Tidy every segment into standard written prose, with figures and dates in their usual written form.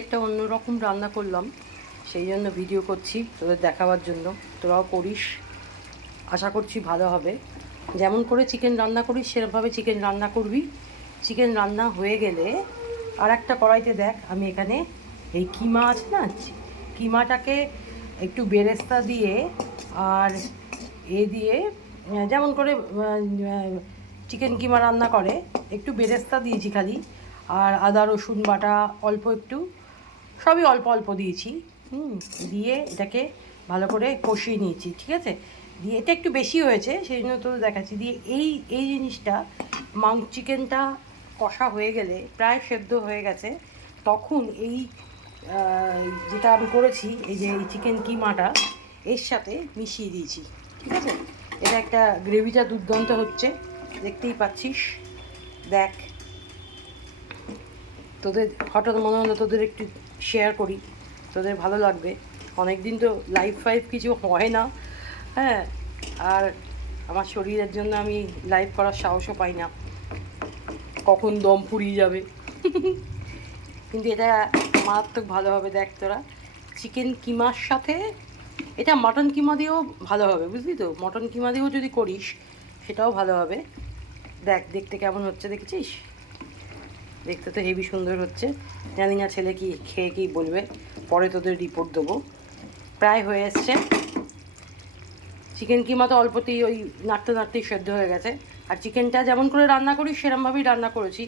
একটা অন্যরকম রান্না করলাম, সেই জন্য ভিডিও করছি তোদের দেখাবার জন্য। তোরাও করিস, আশা করছি ভালো হবে। যেমন করে চিকেন রান্না করিস সেরকমভাবে চিকেন রান্না করবি। চিকেন রান্না হয়ে গেলে আর একটা কড়াইতে দেখ, আমি এখানে এই কিমা আছে না, কিমাটাকে একটু বেরেস্তা দিয়ে আর দিয়ে যেমন করে চিকেন কিমা রান্না করে একটু বেরেস্তা দিয়েছি খালি, আর আদা রসুন বাটা অল্প একটু, সবই অল্প অল্প দিয়েছি। দিয়ে এটাকে ভালো করে কষিয়ে নিয়েছি, ঠিক আছে। দিয়ে এটা একটু বেশি হয়েছে সেই জন্য তো দেখাচ্ছি। দিয়ে এই জিনিসটা চিকেনটা কষা হয়ে গেলে, প্রায় সেদ্ধ হয়ে গেছে, তখন এই যেটা আমি করেছি, এই যে এই চিকেন কিমাটা এর সাথে মিশিয়ে দিয়েছি, ঠিক আছে। এটা একটা গ্রেভিটা দুর্দান্ত হচ্ছে, দেখতেই পাচ্ছিস। দেখ, তোদের হঠাৎ মনে হলো তোদের একটু শেয়ার করি, তোদের ভালো লাগবে। অনেক দিন তো লাইভ ফাইভ কিছু হয় না, হ্যাঁ। আর আমার শরীরের জন্য আমি লাইভ করার সাহসও পাই না, কখন দম ফুরিয়ে যাবে। কিন্তু এটা মারাত্মক ভালো হবে। দেখ তোরা, চিকেন কিমার সাথে এটা মটন কিমা দিয়েও ভালো হবে, বুঝলি তো। মটন কিমা দিয়েও যদি করিস সেটাও ভালো হবে। দেখ দেখতে কেমন হচ্ছে, দেখেছিস? দেখতে তো হেভি সুন্দর হচ্ছে। জানি না ছেলে কি খেয়ে কি বলবে, পরে তোদের রিপোর্ট দেবো। প্রায় হয়ে এসছে। চিকেন কিমা তো অল্পতেই ওই নাড়তে নাড়তেই সেদ্ধ হয়ে গেছে। আর চিকেনটা যেমন করে রান্না করি সেরমভাবেই রান্না করেছি,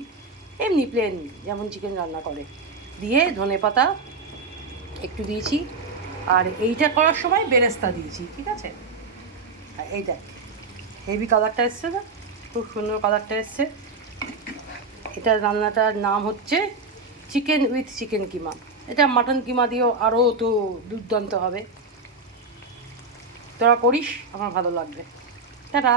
এমনি প্লেন যেমন চিকেন রান্না করে। দিয়ে ধনেপাতা একটু দিয়েছি, আর এইটা করার সময় বেরেস্তা দিয়েছি, ঠিক আছে। আর এইটা হেভি কালারটা এসছে না, খুব সুন্দর কালারটা এসছে। এটা রান্নাটার নাম হচ্ছে চিকেন উইথ চিকেন কিমা। এটা মাটন কিমা দিয়েও আরও তো দুর্দান্ত হবে। তোরা করিস, আমার ভালো লাগবে। টাটা।